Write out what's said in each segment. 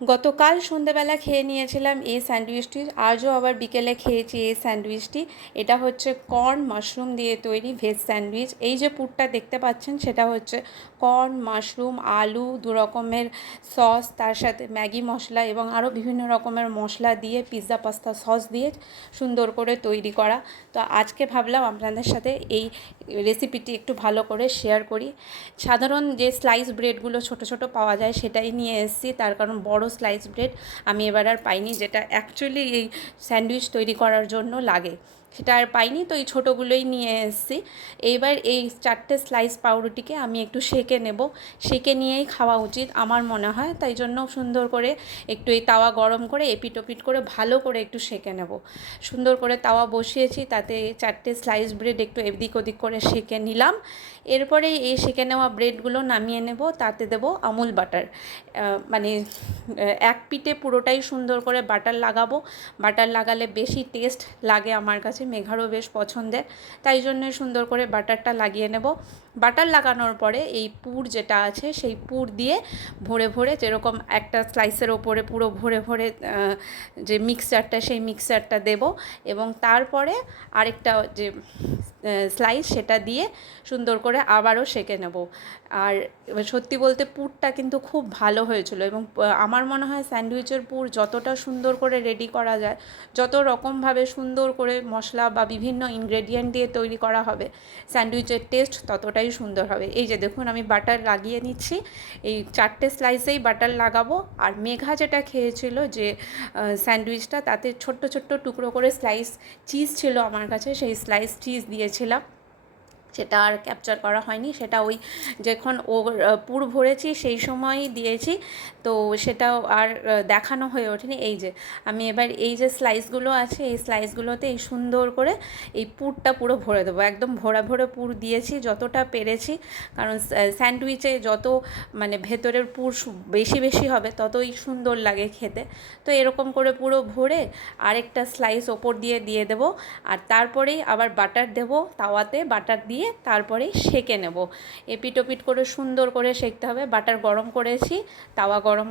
গতকাল সন্ধেবেলা খেয়ে নিয়েছিলাম এই স্যান্ডউইচটি, আজও আবার বিকেলে খেয়েছি এই স্যান্ডউইচটি। এটা হচ্ছে কর্ন মাশরুম দিয়ে তৈরি ভেজ স্যান্ডউইচ। এই যে পুরটা দেখতে পাচ্ছেন সেটা হচ্ছে কর্ন, মাশরুম, আলু, দু রকমের সস, তার সাথে ম্যাগি মশলা এবং আরও বিভিন্ন রকমের মশলা দিয়ে পিৎজা পাস্তা সস দিয়ে সুন্দর করে তৈরি করা। তো আজকে ভাবলাম আপনাদের সাথে এই রেসিপিটি একটু ভালো করে শেয়ার করি। সাধারণ যে স্লাইস ব্রেডগুলো ছোট ছোট পাওয়া যায় সেটাই নিয়ে এসেছি, তার কারণ বড় স্লাইস ব্রেড আমি এবার আর পাইনি, যেটা অ্যাকচুয়ালি এই স্যান্ডউইচ তৈরি করার জন্য লাগে, সেটা আর পাইনি। তো এই ছোটোগুলোই নিয়ে এসেছি। এইবার এই 4টে স্লাইস পাউরুটিকে আমি একটু সেঁকে নেব। সেঁকে নিয়েই খাওয়া উচিত আমার মনে হয়, তাই জন্য সুন্দর করে একটু এই তাওয়া গরম করে এপিট ওপিট করে ভালো করে একটু সেঁকে নেব। সুন্দর করে তাওয়া বসিয়েছি, তাতে 4টে স্লাইস ব্রেড একটু এদিক ওদিক করে সেঁকে নিলাম। এরপরে এই সেঁকে নেওয়া ব্রেডগুলো নামিয়ে নেব, তাতে দেব আমুল বাটার। মানে এক পিঠে পুরোটাই সুন্দর করে বাটার লাগাবো। বাটার লাগালে বেশি টেস্ট লাগে আমার কাছে, মেঘারও বেশ পছন্দের, তাই জন্য সুন্দর করে বাটারটা লাগিয়ে নেব। বাটার লাগানোর পরে এই পুর যেটা আছে সেই পুর দিয়ে ভরে ভরে, যেরকম একটা স্লাইসের ওপরে পুরো ভরে ভরে যে মিক্সচারটা সেই মিক্সচারটা দেব, এবং তারপরে আরেকটা যে স্লাইস সেটা দিয়ে সুন্দর করে আবারও সেঁকে নেব। আর সত্যি বলতে পুরটা কিন্তু খুব ভালো হয়েছিল, এবং আমার মনে হয় স্যান্ডউইচের পুর যতটা সুন্দর করে রেডি করা যায়, যত রকমভাবে সুন্দর করে মশলা বা বিভিন্ন ইনগ্রেডিয়েন্ট দিয়ে তৈরি করা হবে, স্যান্ডউইচের টেস্ট ততটাই সুন্দর হবে। এই যে দেখুন আমি বাটার লাগিয়ে নিচ্ছি, এই 4টে স্লাইসেই বাটার লাগাবো। আর মেঘা যেটা খেয়েছিল যে স্যান্ডউইচটা, তাতে ছোট্ট ছোট্ট টুকরো করে স্লাইস চিজ ছিল আমার কাছে, সেই স্লাইস চিজ দিয়েছিলাম, সেটা আর ক্যাপচার করা হয়নি, সেটা ওই যখন পুর ভরেছি সেই সময়ই দিয়েছি, তো সেটাও আর দেখানো হয়ে ওঠেনি। এই যে আমি এবার এই যে স্লাইসগুলো আছে এই স্লাইসগুলোতে এই সুন্দর করে এই পুরটা পুরো ভরে দেবো, একদম ভরা ভরে পুর দিয়েছি যতটা পেরেছি, কারণ স্যান্ডউইচে যত মানে ভেতরের পুর বেশি বেশি হবে ততই সুন্দর লাগে খেতে। তো এরকম করে পুরো ভরে আরেকটা স্লাইস ওপর দিয়ে দিয়ে দেবো, আর তারপরেই আবার বাটার দেবো তাওয়াতে, বাটার দিয়ে তারপরেই সেঁকে নেব। এপিট ওপিট করে সুন্দর করে সেঁকতে হবে। বাটার গরম করেছি, তাওয়া গরম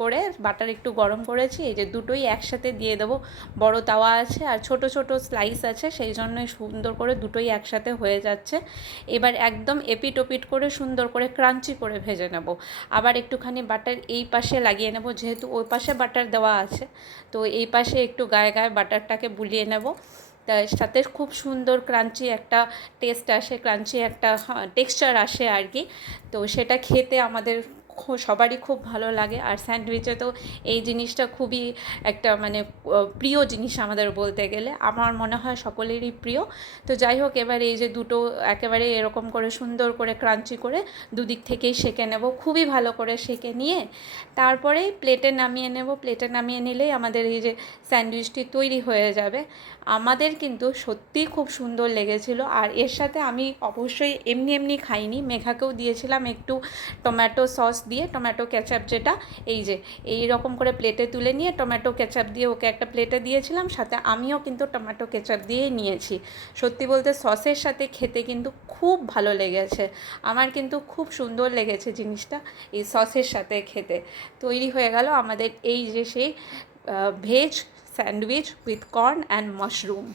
করে বাটার একটু গরম করেছি, এই যে দুটোই একসাথে দিয়ে দেবো। বড় তাওয়া আছে আর ছোট ছোট স্লাইস আছে, সেই জন্যই সুন্দর করে দুটোই একসাথে হয়ে যাচ্ছে। এবার একদম এপিট ওপিট করে সুন্দর করে ক্রাঞ্চি করে ভেজে নেব। আবার একটুখানি বাটার এই পাশে লাগিয়ে নেব, যেহেতু ওই পাশে বাটার দেওয়া আছে, তো এই পাশে একটু গায়ে গায়ে বাটারটাকে বুলিয়ে নেব। তার সাথে খুব সুন্দর ক্রাঞ্চি একটা টেস্ট আসে, ক্রাঞ্চি একটা টেক্সচার আসে আর কি। তো সেটা খেতে আমাদের সবারই খুব ভালো লাগে। আর স্যান্ডউইচে তো এই জিনিসটা খুবই একটা মানে প্রিয় জিনিস আমাদের বলতে গেলে, আমার মনে হয় সকলেরই প্রিয়। তো যাই হোক, এবার এই যে দুটো একেবারে এরকম করে সুন্দর করে ক্রাঞ্চি করে দুদিক থেকেই সেঁকে নেব, খুবই ভালো করে সেঁকে নিয়ে তারপরেই প্লেটে নামিয়ে নেব। প্লেটে নামিয়ে নিলেই আমাদের এই যে স্যান্ডউইচটি তৈরি হয়ে যাবে। আমাদের কিন্তু সত্যিই খুব সুন্দর লেগেছিল। আর এর সাথে আমি অবশ্যই এমনি এমনি খাইনি, মেঘাকেও দিয়েছিলাম একটু টমেটো সস দিয়ে, টমেটো কেচাপ যেটা, এই যে এই রকম করে প্লেটে তুলে নিয়ে টমেটো কেচাপ দিয়ে ওকে একটা প্লেটে দিয়েছিলাম, সাথে আমিও কিন্তু টমেটো কেচাপ দিয়েই নিয়েছি। সত্যি বলতে সসের সাথে খেতে কিন্তু খুব ভালো লেগেছে, আমার কিন্তু খুব সুন্দর লেগেছে জিনিসটা এই সসের সাথে খেতে। তৈরি হয়ে গেল আমাদের এই যে সেই veg sandwich with corn and mushroom.